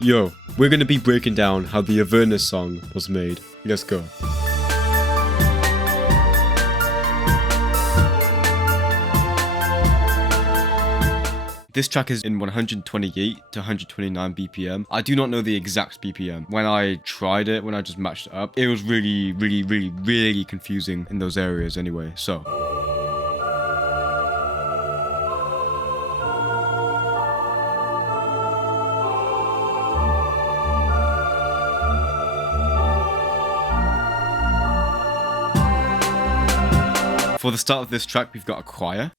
Yo, we're gonna be breaking down how the Avernus song was made. Let's go. This track is in 128 to 129 BPM. I do not know the exact BPM. When I tried it, when I just matched it up, it was really confusing in those areas anyway, so. For the start of this track, we've got a choir.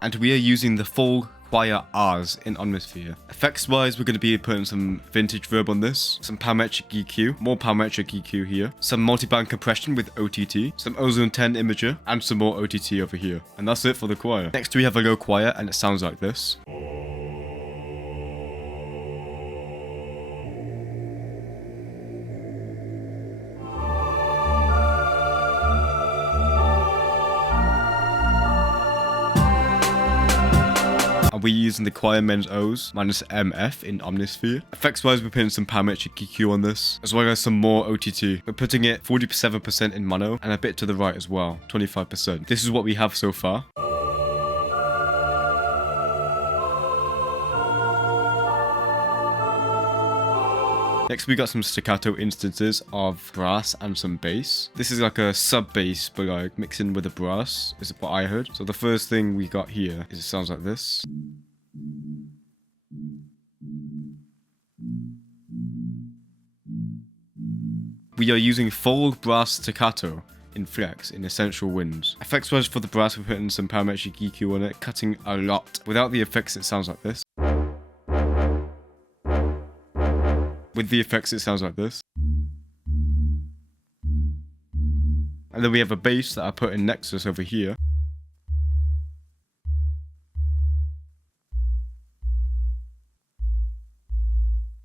And we are using the full choir R's in Omnisphere. Effects wise, we're going to be putting some vintage verb on this, some parametric EQ, more parametric EQ here, some multiband compression with OTT, some Ozone 10 imager, and some more OTT over here. And that's it for the choir. Next we have a low choir, and it sounds like this. And we're using the choir men's O's minus MF in Omnisphere. Effects wise, we're putting some parametric EQ on this, as well as some more OTT. We're putting it 47% in mono and a bit to the right as well, 25%. This is what we have so far. Next we got some staccato instances of brass and some bass. This is like a sub bass but like mixing with the brass is what I heard. So the first thing we got here is it sounds like this. We are using full brass staccato in flex in essential winds. Effects wise for the brass we're putting some parametric EQ on it, cutting a lot. Without the effects it sounds like this. With the effects, it sounds like this. And then we have a bass that I put in next to us over here.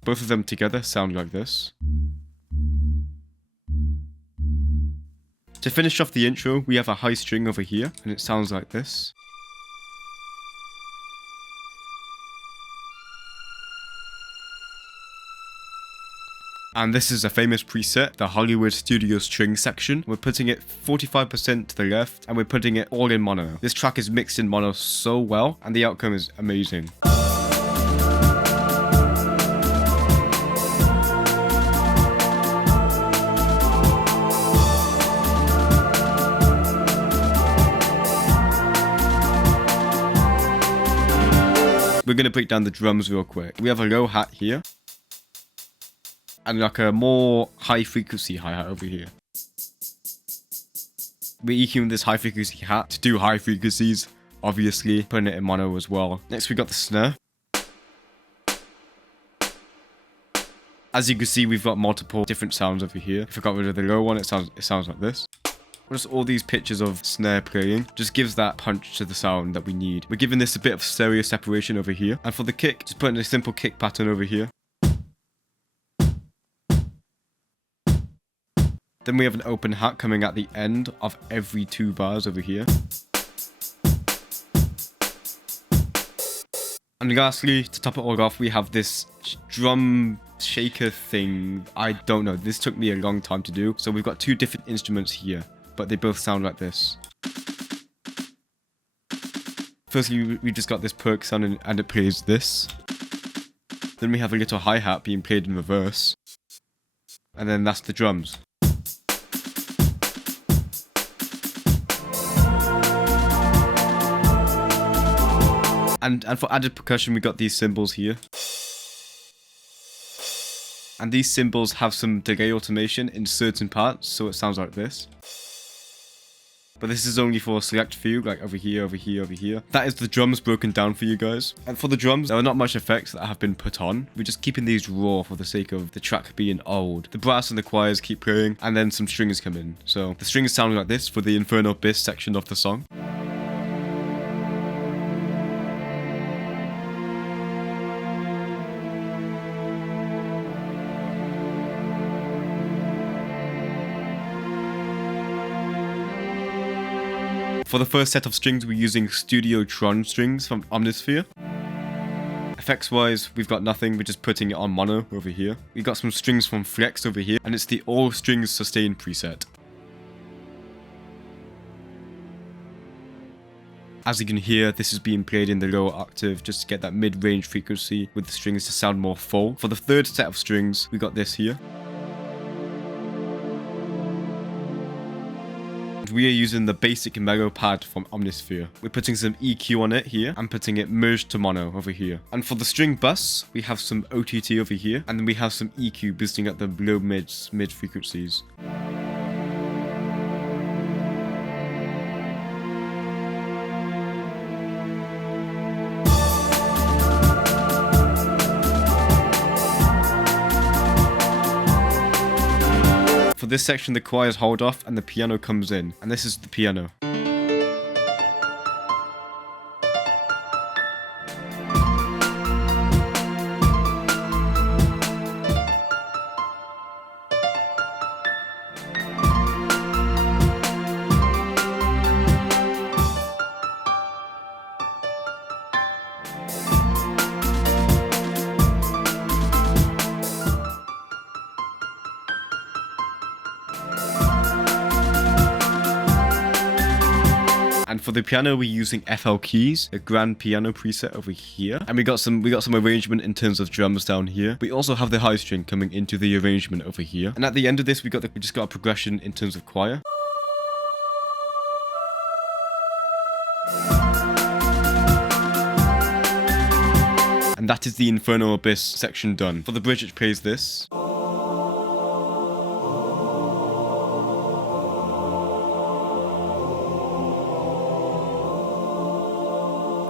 Both of them together sound like this. To finish off the intro, we have a high string over here, and it sounds like this. And this is a famous preset, the Hollywood Studio string section. We're putting it 45% to the left, and we're putting it all in mono. This track is mixed in mono so well, and the outcome is amazing. We're going to break down the drums real quick. We have a low hat here. And like a more high frequency hi-hat over here. We're EQing this high frequency hat to do high frequencies, obviously, putting it in mono as well. Next we got the snare. As you can see, we've got multiple different sounds over here. If I got rid of the low one, it sounds like this. Just all these pictures of snare playing just gives that punch to the sound that we need. We're giving this a bit of stereo separation over here. And for the kick, just putting a simple kick pattern over here. Then we have an open hat coming at the end of every 2 bars over here. And lastly, to top it all off, we have this drum shaker thing. I don't know, this took me a long time to do. So we've got 2 different instruments here, but they both sound like this. Firstly, we just got this perk sound and it plays this. Then we have a little hi-hat being played in reverse. And then that's the drums. And for added percussion, we got these cymbals here. And these cymbals have some delay automation in certain parts, so it sounds like this. But this is only for a select few, like over here, over here, over here. That is the drums broken down for you guys. And for the drums, there are not much effects that have been put on. We're just keeping these raw for the sake of the track being old. The brass and the choirs keep playing, and then some strings come in. So the strings sound like this for the Infernal bass section of the song. For the first set of strings, we're using Studio Tron strings from Omnisphere. Effects wise, we've got nothing, we're just putting it on mono over here. We've got some strings from Flex over here, and it's the All Strings Sustain preset. As you can hear, this is being played in the lower octave just to get that mid-range frequency with the strings to sound more full. For the third set of strings, we got this here. We are using the basic mellow pad from Omnisphere. We're putting some EQ on it here and putting it merged to mono over here. And for the string bus, we have some OTT over here, and then we have some EQ boosting up the low mid frequencies. For this section, the choirs hold off and the piano comes in, and this is the piano. And for the piano, we're using FL keys, a grand piano preset over here. And we got some arrangement in terms of drums down here. We also have the high string coming into the arrangement over here. And at the end of this, we just got a progression in terms of choir. And that is the Infernal Abyss section done. For the bridge, it plays this.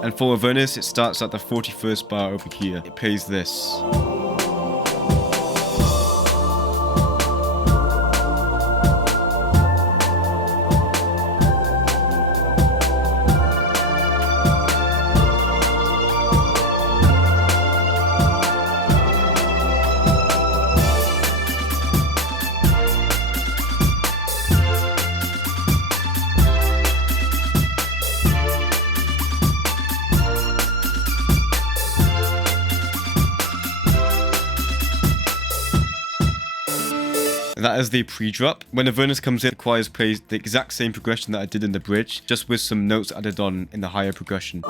And for Avernus, it starts at the 41st bar over here. It plays this. That is the pre-drop. When Avernus comes in, the choirs plays the exact same progression that I did in the bridge, just with some notes added on in the higher progression.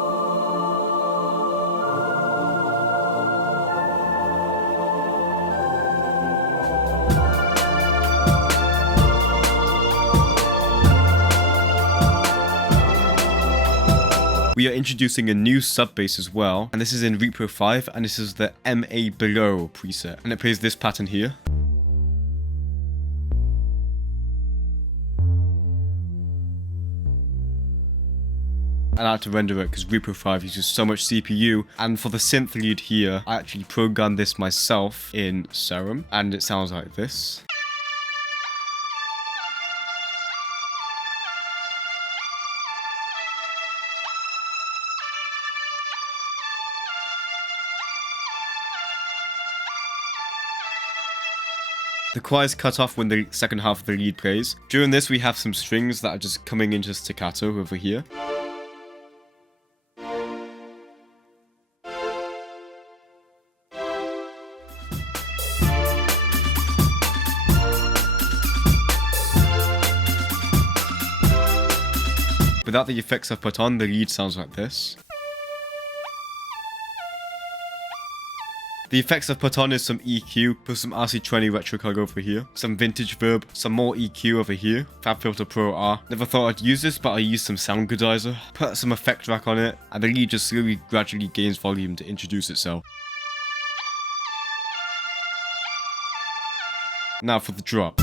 We are introducing a new sub bass as well, and this is in Repro 5, and this is the MA Below preset, and it plays this pattern here. I had to render it because Repro 5 uses so much CPU, and for the synth lead here, I actually programmed this myself in Serum, and it sounds like this. The choirs cut off when the second half of the lead plays. During this, we have some strings that are just coming into staccato over here. Without the effects I've put on, the lead sounds like this. The effects I've put on is some EQ, plus some RC20 retro cog over here, some vintage verb, some more EQ over here, FabFilter Pro R. Never thought I'd use this, but I used some sound goodizer, put some effect rack on it, and the lead just slowly gradually gains volume to introduce itself. Now for the drop.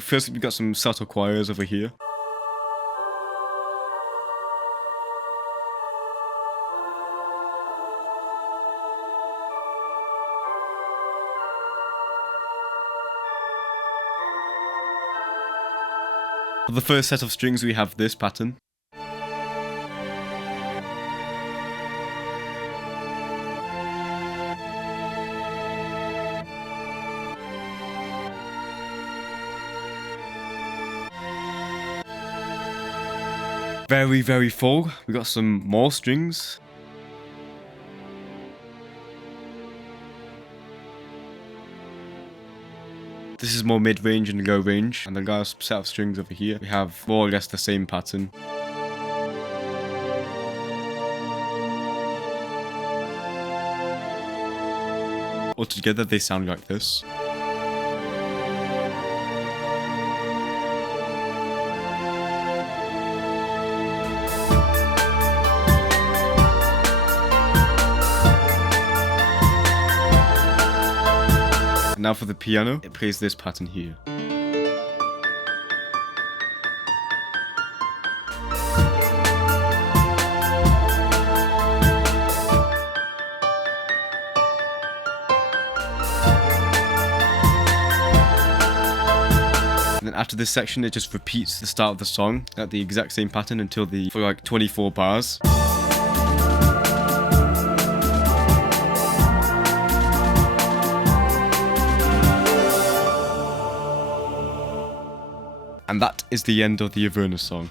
First, we've got some subtle choirs over here. For the first set of strings we have this pattern. Very, very full. We got some more strings. This is more mid-range and low range. And the last set of strings over here, we have more or less the same pattern. Altogether, they sound like this. Now for the piano, it plays this pattern here. And then after this section, it just repeats the start of the song at the exact same pattern for like 24 bars. And that is the end of the Avernus song.